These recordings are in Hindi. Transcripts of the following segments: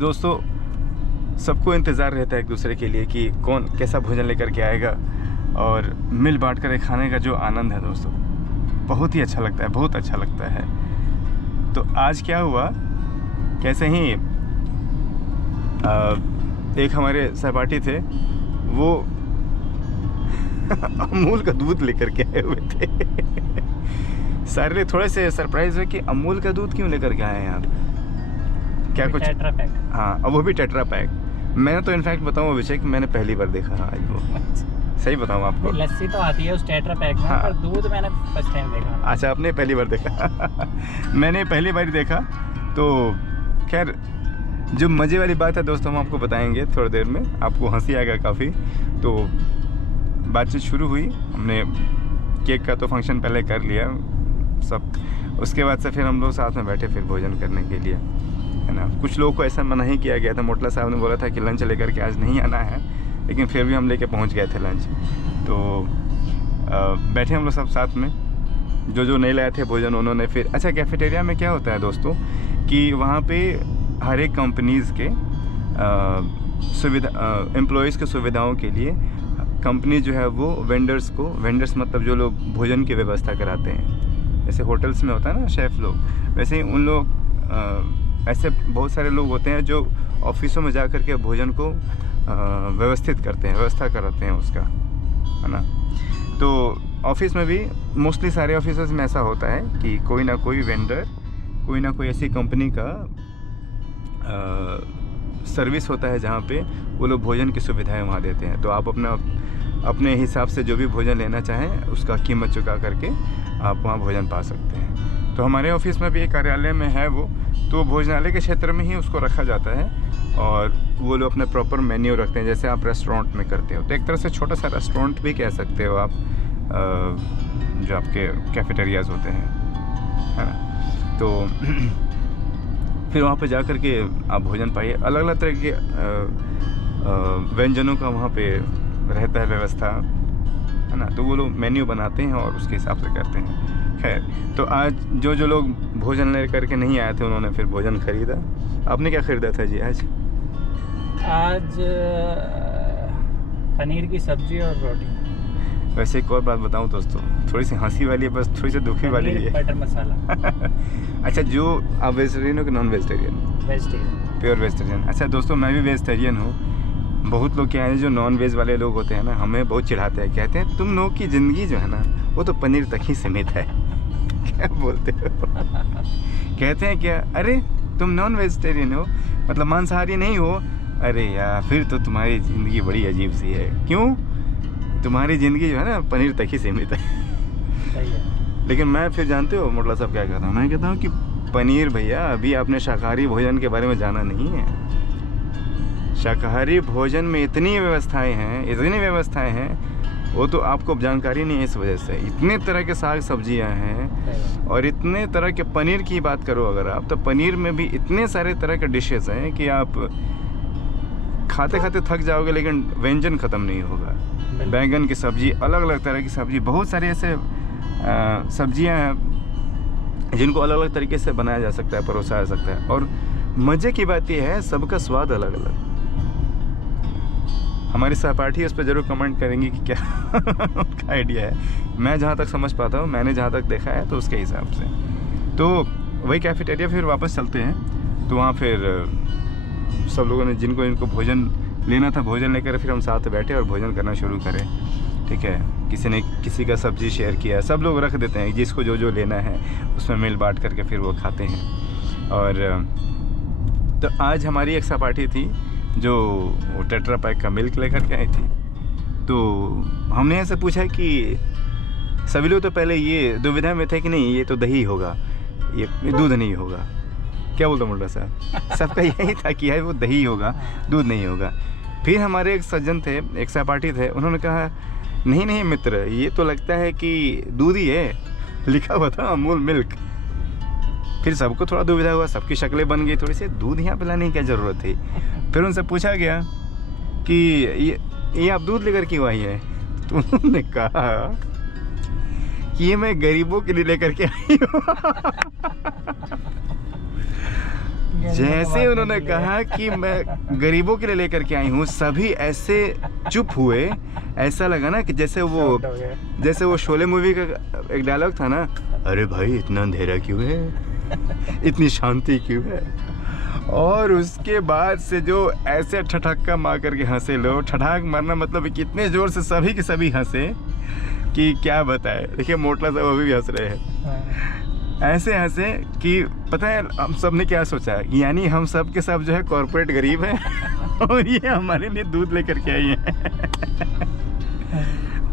दोस्तों सबको इंतज़ार रहता है एक दूसरे के लिए कि कौन कैसा भोजन लेकर के आएगा, और मिल बांट कर खाने का जो आनंद है दोस्तों बहुत ही अच्छा लगता है, बहुत अच्छा लगता है। तो आज क्या हुआ, कैसे ही एक हमारे सहपाठी थे, वो अमूल का दूध लेकर के आए हुए थे। सारे थोड़े से सरप्राइज हुए कि अमूल का दूध क्यों लेकर के आए हैं आप, क्या कुछ टेट्रा पैक। हाँ, अब वो भी टेट्रा पैक। मैंने तो इनफैक्ट बताऊँ अभिषेक, मैंने पहली बार देखा आज वो, सही बताऊँ आपको। लस्सी तो आती है उस टेट्रा पैक में, हाँ। पर दूध मैंने फर्स्ट टाइम देखा। अच्छा, आपने पहली बार देखा। मैंने पहली बार देखा। तो खैर जो मज़े वाली बात है दोस्तों, हम आपको बताएंगे थोड़ी देर में, आपको हंसी आएगा काफ़ी। तो बातचीत शुरू हुई, हमने केक का तो फंक्शन पहले कर लिया सब, उसके बाद से फिर हम लोग साथ में बैठे फिर भोजन करने के लिए, है ना। कुछ लोगों को ऐसा मना ही किया गया था, मोटला साहब ने बोला था कि लंच लेकर के आज नहीं आना है, लेकिन फिर भी हम लेके पहुंच गए थे लंच। तो बैठे हम लोग सब साथ में, जो नहीं लाए थे भोजन उन्होंने फिर, अच्छा कैफेटेरिया में क्या होता है दोस्तों कि वहाँ पे हर एक कंपनीज़ के एम्प्लॉयज़ की सुविधाओं के लिए कंपनी जो है वो वेंडर्स मतलब जो लोग भोजन की व्यवस्था कराते हैं, जैसे होटल्स में होता है ना शेफ़ लोग, वैसे ही उन लोग ऐसे बहुत सारे लोग होते हैं जो ऑफिसों में जा कर के भोजन को व्यवस्थित करते हैं, व्यवस्था कराते हैं उसका, है ना। तो ऑफिस में भी मोस्टली सारे ऑफिसर्स में ऐसा होता है कि कोई ना कोई वेंडर, कोई ना कोई ऐसी कंपनी का सर्विस होता है जहाँ पे वो लोग भोजन की सुविधाएं वहाँ देते हैं। तो आप अपने हिसाब से जो भी भोजन लेना चाहें उसका कीमत चुका करके आप वहाँ भोजन पा सकते हैं। तो हमारे ऑफिस में भी एक कार्यालय में है वो, तो भोजनालय के क्षेत्र में ही उसको रखा जाता है, और वो लोग अपने प्रॉपर मेन्यू रखते हैं, जैसे आप रेस्टोरेंट में करते हो। तो एक तरह से छोटा सा रेस्टोरेंट भी कह सकते हो आप, जो आपके कैफेटेरियाज़ होते हैं, है ना। तो फिर वहाँ पे जा कर के आप भोजन पाइए, अलग अलग तरह के व्यंजनों का वहाँ पे रहता है व्यवस्था, है ना। तो वो लोग मेन्यू बनाते हैं और उसके हिसाब से करते हैं। खैर, तो आज जो लोग भोजन ले करके नहीं आए थे उन्होंने फिर भोजन ख़रीदा। आपने क्या ख़रीदा था जी आज? पनीर की सब्जी और रोटी। वैसे एक और बात बताऊं दोस्तों, थोड़ी सी हंसी वाली है, बस थोड़ी सी दुखी वाली है। बटर मसाला। अच्छा, जो आप वेजिटेरियन हो कि non vegetarian? Vegetarian, pure vegetarian. अच्छा दोस्तों, मैं भी वेजिटेरियन हूँ। बहुत लोग क्या है, जो नॉन वेज वाले लोग होते हैं ना, हमें बहुत चिढ़ाते हैं, कहते हैं तुम लोग की ज़िंदगी जो है ना वो तो पनीर तक ही सीमित है। क्या बोलते हो? कहते हैं क्या, अरे तुम नॉन वेजिटेरियन हो मतलब मांसाहारी नहीं हो? अरे यार, फिर तो तुम्हारी ज़िंदगी बड़ी अजीब सी है। क्यों? तुम्हारी ज़िंदगी जो है ना पनीर तक ही सीमित है। सही है। लेकिन मैं फिर जानते हो मोटला साहब क्या कहता हूँ, मैं कहता हूँ कि पनीर भैया, अभी आपने शाकाहारी भोजन के बारे में जाना नहीं है। शाकाहारी भोजन में इतनी व्यवस्थाएं हैं, वो तो आपको जानकारी नहीं है। इस वजह से इतने तरह के साग सब्जियां हैं, और इतने तरह के पनीर की बात करो अगर आप, तो पनीर में भी इतने सारे तरह के डिशेस हैं कि आप खाते खाते थक जाओगे, लेकिन व्यंजन ख़त्म नहीं होगा। बैंगन की सब्ज़ी, अलग अलग तरह की सब्ज़ी, बहुत सारे ऐसे सब्जियां हैं जिनको अलग अलग तरीके से बनाया जा सकता है, परोसा जा सकता है। और मज़े की बात यह है, सबका स्वाद अलग अलग। हमारी सहपाठी उस पर ज़रूर कमेंट करेंगी कि क्या उनका आइडिया है। मैं जहाँ तक समझ पाता हूँ, मैंने जहाँ तक देखा है, तो उसके हिसाब से। तो वही कैफेटेरिया फिर वापस चलते हैं। तो वहाँ फिर सब लोगों ने जिनको भोजन लेना था भोजन लेकर फिर हम साथ बैठे और भोजन करना शुरू करें। ठीक है, किसी ने किसी का सब्ज़ी शेयर किया, सब लोग रख देते हैं, जिसको जो लेना है उसमें मिल बांट करके फिर वो खाते हैं। और तो आज हमारी एक सहपाठी थी जो वो टेट्रा पैक का मिल्क लेकर के आई थी। तो हमने ऐसे पूछा कि सभी लोग तो पहले ये दुविधा में थे कि नहीं ये तो दही होगा, ये दूध नहीं होगा। क्या बोलता मोटा साहब? सबका यही था कि यार वो दही होगा, दूध नहीं होगा। फिर हमारे एक सज्जन थे, एक सहपाठी थे, उन्होंने कहा नहीं मित्र, ये तो लगता है कि दूध ही है, लिखा हुआ था अमूल मिल्क। फिर सबको थोड़ा दुविधा हुआ, सबकी शक्लें बन गई थोड़ी सी, दूध यहाँ पिलाने की क्या ज़रूरत थी। फिर उनसे पूछा गया कि ये आप दूध लेकर क्यों आई है? तो उन्होंने कहा कि ये मैं गरीबों के लिए लेकर के आई हूँ। जैसे उन्होंने कहा कि मैं गरीबों के लिए लेकर के आई हूँ, सभी ऐसे चुप हुए। ऐसा लगा ना कि जैसे वो शोले मूवी का एक डायलॉग था ना, अरे भाई इतना अंधेरा क्यों है, इतनी शांति क्यों है। और उसके बाद से जो ऐसे ठठक्का मार करके हंसे लोग, ठठाक मारना मतलब कितने जोर से सभी के सभी हंसे कि क्या बताए। देखिए मोटला साहब अभी भी हंस रहे हैं, ऐसे हंसे कि पता है हम सब ने क्या सोचा, यानी हम सब के सब जो है कॉर्पोरेट गरीब हैं और ये हमारे लिए दूध लेकर के आई हैं।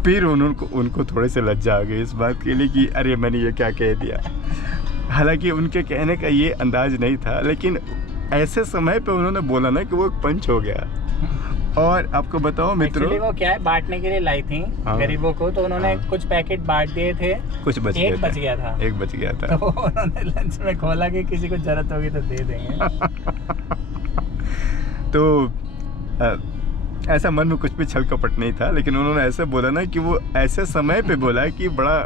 फिर उनको थोड़े से लज्जा आ गई इस बात के लिए कि अरे मैंने ये क्या कह दिया। हालांकि उनके कहने का ये अंदाज नहीं था, लेकिन ऐसे समय पे उन्होंने बोला ना कि वो एक पंच हो गया। और आपको बताओ मित्रों, वो क्या है, बांटने के लिए लाई थी गरीबों को, तो उन्होंने कुछ पैकेट बांट दिए थे, कुछ बच एक बच गया था, एक बच गया था। तो उन्होंने लंच में खोला कि किसी को जरूरत होगी तो दे देंगे। तो ऐसा मन में कुछ भी छल कपट नहीं था, लेकिन उन्होंने ऐसे बोला ना कि वो ऐसे समय पे बोला कि बड़ा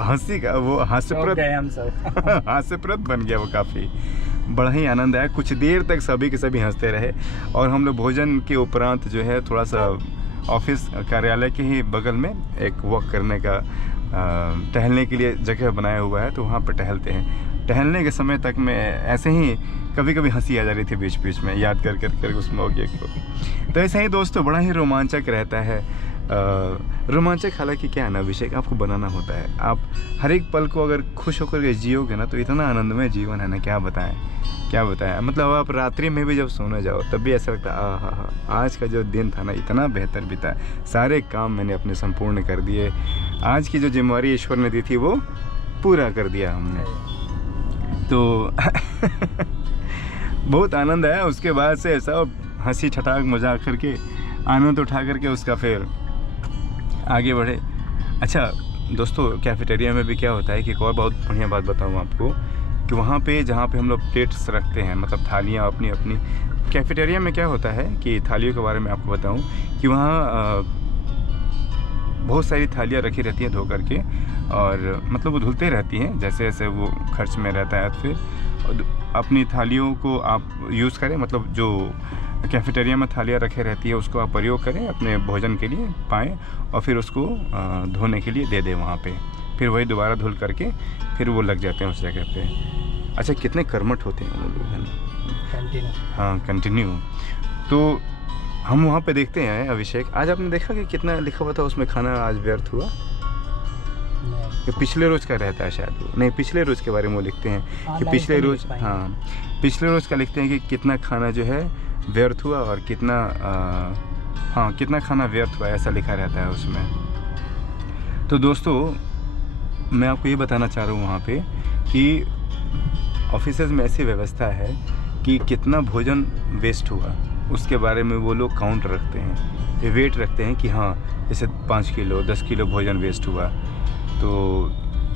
हंसी का वो हास्यप्रद बन गया। वो काफ़ी बड़ा ही आनंद आया। कुछ देर तक सभी के सभी हंसते रहे। और हम लोग भोजन के उपरांत जो है थोड़ा सा ऑफिस कार्यालय के ही बगल में एक वॉक करने का टहलने के लिए जगह बनाया हुआ है, तो वहाँ पर टहलते हैं। टहलने के समय तक में ऐसे ही कभी कभी हंसी आ जा रही थी बीच बीच में, याद कर कर उस मौके को। तो ऐसा ही दोस्तों बड़ा ही रोमांचक रहता है। रोमांचक हालांकि क्या है ना अभिषेक, आपको बनाना होता है। आप हर एक पल को अगर खुश होकर के जियोगे ना, तो इतना आनंदमय जीवन है ना, क्या बताएं। मतलब आप रात्रि में भी जब सोने जाओ तब भी ऐसा लगता है आहा, आज का जो दिन था ना इतना बेहतर बीता, सारे काम मैंने अपने संपूर्ण कर दिए, आज की जो जिम्मेवारी ईश्वर ने दी थी वो पूरा कर दिया हमने। तो बहुत आनंद आया। उसके बाद से ऐसा हंसी ठठाक मजाक करके आनंद उठा करके उसका फिर आगे बढ़े। अच्छा दोस्तों, कैफेटेरिया में भी क्या होता है कि एक और बहुत बढ़िया बात बताऊँ आपको कि वहाँ पे जहाँ पे हम लोग प्लेट्स रखते हैं, मतलब थालियाँ अपनी अपनी, कैफेटेरिया में क्या होता है कि थालियों के बारे में आपको बताऊँ कि वहाँ बहुत सारी थालियाँ रखी रहती हैं धो करके, और मतलब वो धुलते रहती हैं जैसे जैसे वो खर्च में रहता है। तो फिर अपनी थालियों को आप यूज़ करें, मतलब जो कैफेटेरिया में थालियाँ रखे रहती है उसको आप प्रयोग करें, अपने भोजन के लिए पाएँ, और फिर उसको धोने के लिए दे दें वहाँ पे। फिर वही दोबारा धुल करके फिर वो लग जाते हैं उस जगह पे। अच्छा, कितने कर्मठ होते हैं वो लोग, है ना। हाँ, कंटिन्यू। तो हम वहाँ पे देखते हैं अभिषेक, आज आपने देखा कि कितना लिखा हुआ था उसमें, खाना आज व्यर्थ हुआ। कि पिछले रोज़ का रहता है शायद वो, नहीं पिछले रोज़ के बारे में वो लिखते हैं कि पिछले रोज़, हाँ पिछले रोज़ का लिखते हैं कि कितना खाना जो है व्यर्थ हुआ और कितना हाँ कितना खाना व्यर्थ हुआ, ऐसा लिखा रहता है उसमें। तो दोस्तों मैं आपको ये बताना चाह रहा हूँ वहाँ पे कि ऑफिसेज में ऐसी व्यवस्था है कि कितना भोजन वेस्ट हुआ उसके बारे में वो लोग काउंट रखते हैं, ये वेट रखते हैं कि हाँ जैसे 5 किलो 10 किलो भोजन वेस्ट हुआ। तो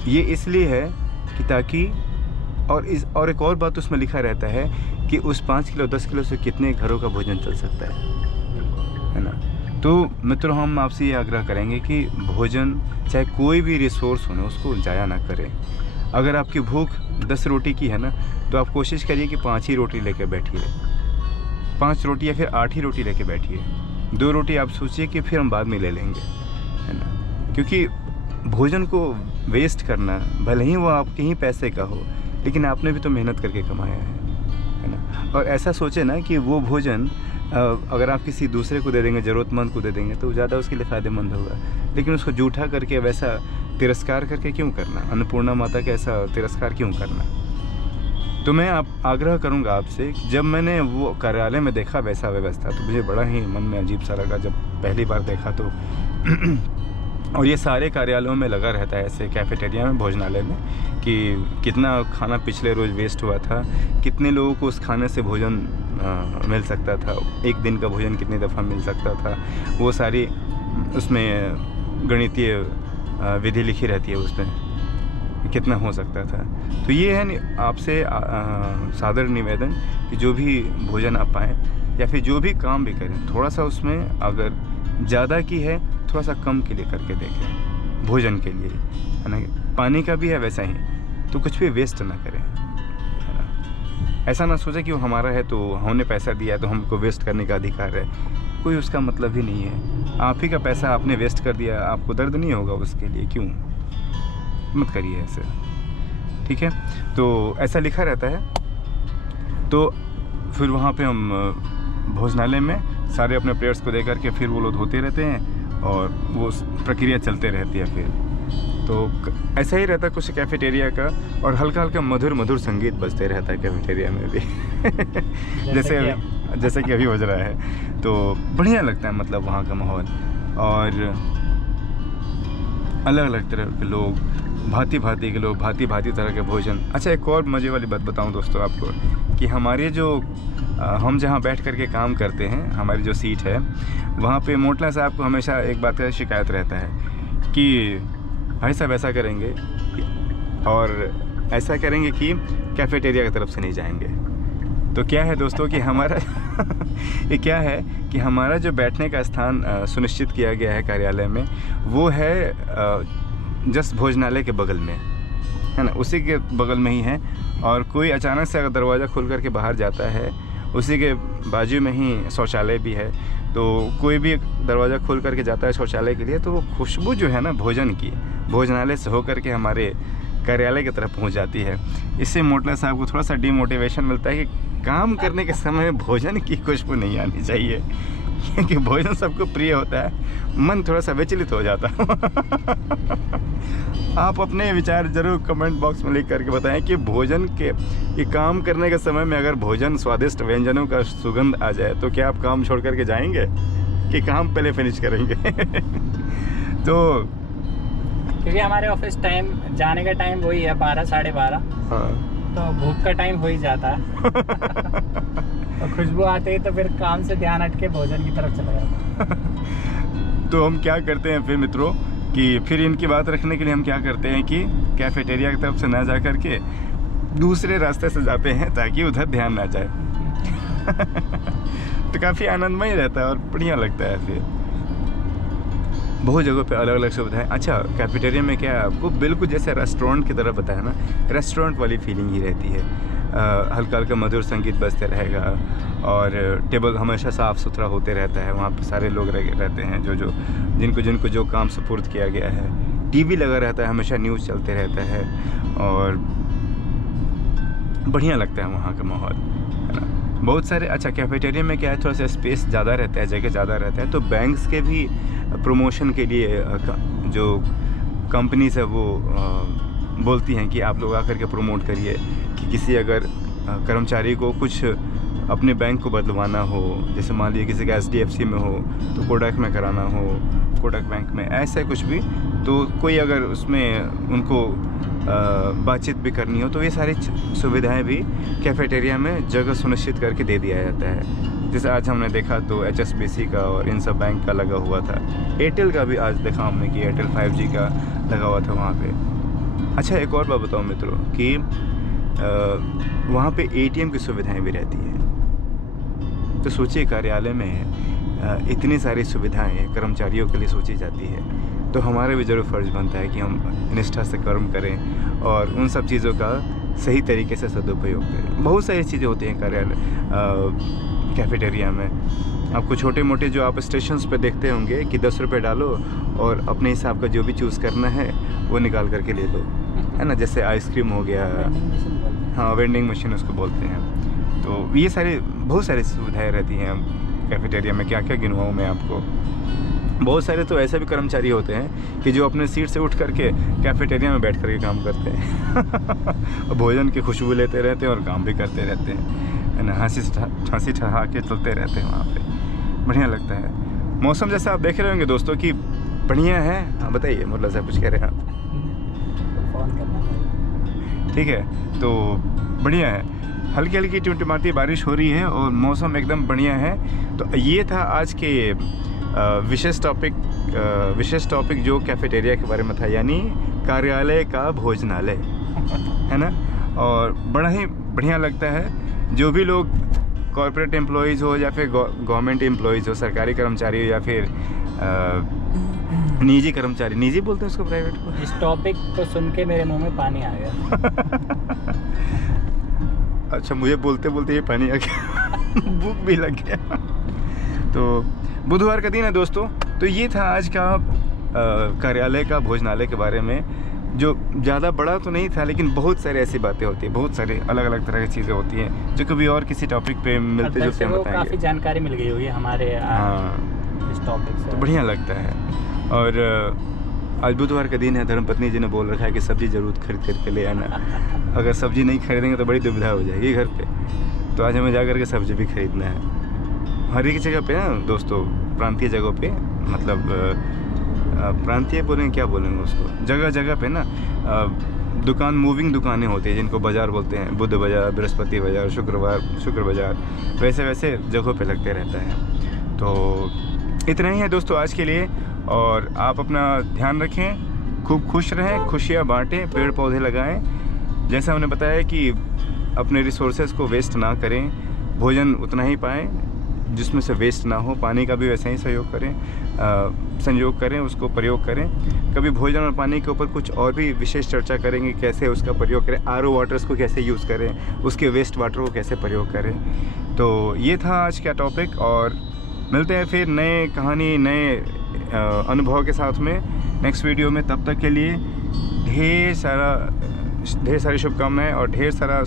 ये इसलिए है कि ताकि और एक और बात उसमें लिखा रहता है कि उस 5 किलो 10 किलो से कितने घरों का भोजन चल सकता है ना। तो मित्रों हम आपसे ये आग्रह करेंगे कि भोजन चाहे कोई भी रिसोर्स हो ना उसको ज़ाया ना करें। अगर आपकी भूख 10 रोटी की है ना, तो आप कोशिश करिए कि 5 ही रोटी लेकर बैठिए, 5 रोटी या फिर 8 ही रोटी लेके बैठिए। 2 रोटी आप सोचिए कि फिर हम बाद में ले लेंगे, है ना। क्योंकि भोजन को वेस्ट करना, भले ही वो आपके ही पैसे का हो, लेकिन आपने भी तो मेहनत करके कमाया है ना। और ऐसा सोचे ना कि वो भोजन अगर आप किसी दूसरे को दे देंगे, ज़रूरतमंद को दे देंगे, तो ज़्यादा उसके लिए फ़ायदेमंद होगा। लेकिन उसको जूठा करके वैसा तिरस्कार करके क्यों करना, अन्नपूर्णा माता का ऐसा तिरस्कार क्यों करना। तो मैं आग्रह करूंगा आपसे कि जब मैंने वो कार्यालय में देखा वैसा व्यवस्था, तो मुझे बड़ा ही मन में अजीब सा लगा जब पहली बार देखा तो। और ये सारे कार्यालयों में लगा रहता है ऐसे, कैफेटेरिया में, भोजनालय में, कि कितना खाना पिछले रोज़ वेस्ट हुआ था, कितने लोगों को उस खाने से भोजन मिल सकता था, एक दिन का भोजन कितनी दफ़ा मिल सकता था, वो सारी उसमें गणितीय विधि लिखी रहती है उसमें कितना हो सकता था। तो ये है आपसे सादर निवेदन कि जो भी भोजन आप पाएँ या फिर जो भी काम भी करें, थोड़ा सा उसमें अगर ज़्यादा की है थोड़ा सा कम के लिए करके देखें, भोजन के लिए, है ना। पानी का भी है वैसा ही, तो कुछ भी वेस्ट ना करें, है ना। ऐसा ना सोचे कि वो हमारा है तो हमने पैसा दिया है तो हमको वेस्ट करने का अधिकार है, कोई उसका मतलब ही नहीं है। आप ही का पैसा आपने वेस्ट कर दिया, आपको दर्द नहीं होगा उसके लिए? क्यों? मत करिए ऐसे, ठीक है। तो ऐसा लिखा रहता है। तो फिर वहाँ पे हम भोजनालय में सारे अपने प्लेयर्स को दे करके फिर वो लोग धोते रहते हैं और वो प्रक्रिया चलते रहती है। फिर तो ऐसा ही रहता है कुछ कैफेटेरिया का, और हल्का हल्का मधुर मधुर संगीत बजते रहता है कैफेटेरिया में भी जैसे कि अभी बज रहा है। तो बढ़िया लगता है मतलब वहाँ का माहौल, और अलग अलग तरह के लोग, भांति भांति के लोग, भांति भांति तरह के भोजन। अच्छा, एक और मज़े वाली बात बताऊं दोस्तों आपको कि हमारे जो हम जहां बैठ कर के काम करते हैं, हमारी जो सीट है वहां पे मोटला साहब को हमेशा एक बात का शिकायत रहता है कि भाई साहब ऐसा करेंगे और ऐसा करेंगे कि कैफेटेरिया की तरफ से नहीं जाएंगे। तो क्या है दोस्तों कि हमारा ये क्या है कि हमारा जो बैठने का स्थान सुनिश्चित किया गया है कार्यालय में, वो है जस्ट भोजनालय के बगल में, है ना, उसी के बगल में ही है। और कोई अचानक से अगर दरवाज़ा खोल करके बाहर जाता है, उसी के बाजू में ही शौचालय भी है। तो कोई भी दरवाज़ा खोल करके जाता है शौचालय के लिए, तो वो खुशबू जो है ना भोजन की, भोजनालय से होकर के हमारे कार्यालय की तरफ पहुंच जाती है। इससे मोटला साहब को थोड़ा सा डिमोटिवेशन मिलता है कि काम करने के समय भोजन की खुशबू नहीं आनी चाहिए, क्योंकि भोजन सबको प्रिय होता है, मन थोड़ा सा विचलित हो जाता है। आप अपने विचार जरूर कमेंट बॉक्स में लिख करके बताएं कि भोजन के ये काम करने के समय में अगर भोजन स्वादिष्ट व्यंजनों का सुगंध आ जाए तो क्या आप काम छोड़ करके जाएंगे कि काम पहले फिनिश करेंगे? तो क्योंकि हमारे ऑफिस टाइम जाने का टाइम वही है 12 साढ़े 12। हाँ, तो भूख का टाइम हो ही जाता है। तो खुशबू आते ही तो फिर काम से ध्यान हट के भोजन की तरफ चला जाता है। तो हम क्या करते हैं फिर मित्रों कि फिर इनकी बात रखने के लिए हम क्या करते हैं कि कैफेटेरिया की तरफ से ना जा करके दूसरे रास्ते से जाते हैं ताकि उधर ध्यान ना जाए। तो काफ़ी आनंदमय रहता है और बढ़िया लगता है। फिर बहुत जगहों पे अलग अलग सुविधाएं। अच्छा, कैफेटेरिया में क्या है, आपको बिल्कुल जैसे रेस्टोरेंट की तरह बताया ना, रेस्टोरेंट वाली फीलिंग ही रहती है। हल्का हल्का मधुर संगीत बजते रहेगा और टेबल हमेशा साफ़ सुथरा होते रहता है। वहाँ पे सारे लोग रहते हैं जो जिनको जो काम सुपुर्द किया गया है। टीवी लगा रहता है, हमेशा न्यूज़ चलते रहता है और बढ़िया लगता है वहाँ का माहौल, है ना। बहुत सारे, अच्छा कैफेटेरिया में क्या है, थोड़ा सा स्पेस ज़्यादा रहता है, जगह ज़्यादा रहता है। तो बैंक्स के भी प्रमोशन के लिए जो कंपनीज है वो बोलती हैं कि आप लोग आकर के प्रमोट करिए कि किसी अगर कर्मचारी को कुछ अपने बैंक को बदलवाना हो, जैसे मान लीजिए किसी का SDFC में हो तो कोटक में कराना हो, कोटक बैंक में, ऐसा कुछ भी, तो कोई अगर उसमें उनको बातचीत भी करनी हो तो ये सारी सुविधाएं भी कैफेटेरिया में जगह सुनिश्चित करके दे दिया जाता है। जैसे आज हमने देखा तो HSBC का और इन सब बैंक का लगा हुआ था। एयरटेल का भी आज देखा हमने कि एयरटेल 5G का लगा हुआ था वहाँ पे। अच्छा, एक और बात बताऊँ मित्रों कि वहाँ पे ATM की सुविधाएं भी रहती है। तो सोचिए, कार्यालय में इतनी सारी सुविधाएं कर्मचारियों के लिए सोची जाती है, तो हमारा भी ज़रूर फ़र्ज़ बनता है कि हम निष्ठा से कर्म करें और उन सब चीज़ों का सही तरीके से सदुपयोग करें। बहुत सारी चीज़ें होती हैं कार्यालय कैफेटेरिया में। आपको छोटे मोटे जो आप स्टेशंस पे देखते होंगे कि 10 रुपये डालो और अपने हिसाब का जो भी चूज़ करना है वो निकाल करके ले लो, है ना। जैसे आइसक्रीम हो गया, हाँ, वेंडिंग मशीन उसको बोलते हैं। तो ये सारी बहुत सारी सुविधाएं रहती हैं कैफेटेरिया में। क्या क्या गिनवाऊँ मैं आपको। बहुत सारे तो ऐसे भी कर्मचारी होते हैं कि जो अपने सीट से उठ करके कैफेटेरिया में बैठ करके काम करते हैं और भोजन की खुशबू लेते रहते हैं और काम भी करते रहते हैं, है ना। हंसी ठहा के चलते रहते हैं वहाँ पे, बढ़िया लगता है। मौसम जैसा आप देख रहे होंगे दोस्तों कि बढ़िया है। हाँ बताइए, मुल्ला साहब कुछ कह रहे हैं आप? ठीक है, तो बढ़िया है, हल्की हल्की टिमटिमाती बारिश हो रही है और मौसम एकदम बढ़िया है। तो ये था आज के विशेष टॉपिक जो कैफेटेरिया के बारे में था, यानी कार्यालय का भोजनालय, है ना। और बड़ा ही बढ़िया लगता है। जो भी लोग कॉर्पोरेट एम्प्लॉयज़ हो या फिर गवर्नमेंट एम्प्लॉयज़ हो, सरकारी कर्मचारी हो या फिर निजी कर्मचारी, निजी बोलते हैं उसको, प्राइवेट को। इस टॉपिक को सुन के मेरे मुंह में पानी आ गया। अच्छा मुझे बोलते बोलते ये पानी आ गया भूख भी लग गया। तो बुधवार का दिन है दोस्तों। तो ये था आज का कार्यालय का भोजनालय के बारे में, जो ज़्यादा बड़ा तो नहीं था, लेकिन बहुत सारे ऐसी बातें होती हैं, बहुत सारे अलग अलग तरह की चीज़ें होती हैं जो कभी और किसी टॉपिक पे मिलते जुलते हम बताएंगे। काफ़ी जानकारी मिल गई होगी हमारे हाँ, इस टॉपिक से, तो बढ़िया लगता है। और आज बुधवार का दिन है, धर्मपत्नी जी ने बोल रखा है कि सब्ज़ी ज़रूर खरीद करके ले आना। अगर सब्ज़ी नहीं खरीदेंगे तो बड़ी दुविधा हो जाएगी घर पे, तो आज हमें जा कर के सब्ज़ी भी खरीदना है। हर एक जगह पे ना दोस्तों, प्रांतीय जगहों पे, मतलब प्रांतीय बोलेंगे क्या बोलेंगे उसको, जगह जगह पे ना दुकान, मूविंग दुकानें होती हैं जिनको बाज़ार बोलते हैं। बुध बाज़ार, बृहस्पति बाज़ार, शुक्र बाज़ार, वैसे वैसे जगहों पे लगते रहता है। तो इतना ही है दोस्तों आज के लिए, और आप अपना ध्यान रखें, खूब खुश रहें, खुशियाँ बांटें, पेड़ पौधे लगाएं। जैसा हमने बताया कि अपने रिसोर्सेज को वेस्ट ना करें, भोजन उतना ही पाएँ जिसमें से वेस्ट ना हो। पानी का भी वैसे ही संयोग करें, उसको प्रयोग करें। कभी भोजन और पानी के ऊपर कुछ और भी विशेष चर्चा करेंगे, कैसे उसका प्रयोग करें, RO वाटर्स को कैसे यूज़ करें, उसके वेस्ट वाटर को कैसे प्रयोग करें। तो ये था आज का टॉपिक, और मिलते हैं फिर नए कहानी, नए अनुभव के साथ में नेक्स्ट वीडियो में। तब तक के लिए ढेर सारी शुभकामनाएं और ढेर सारा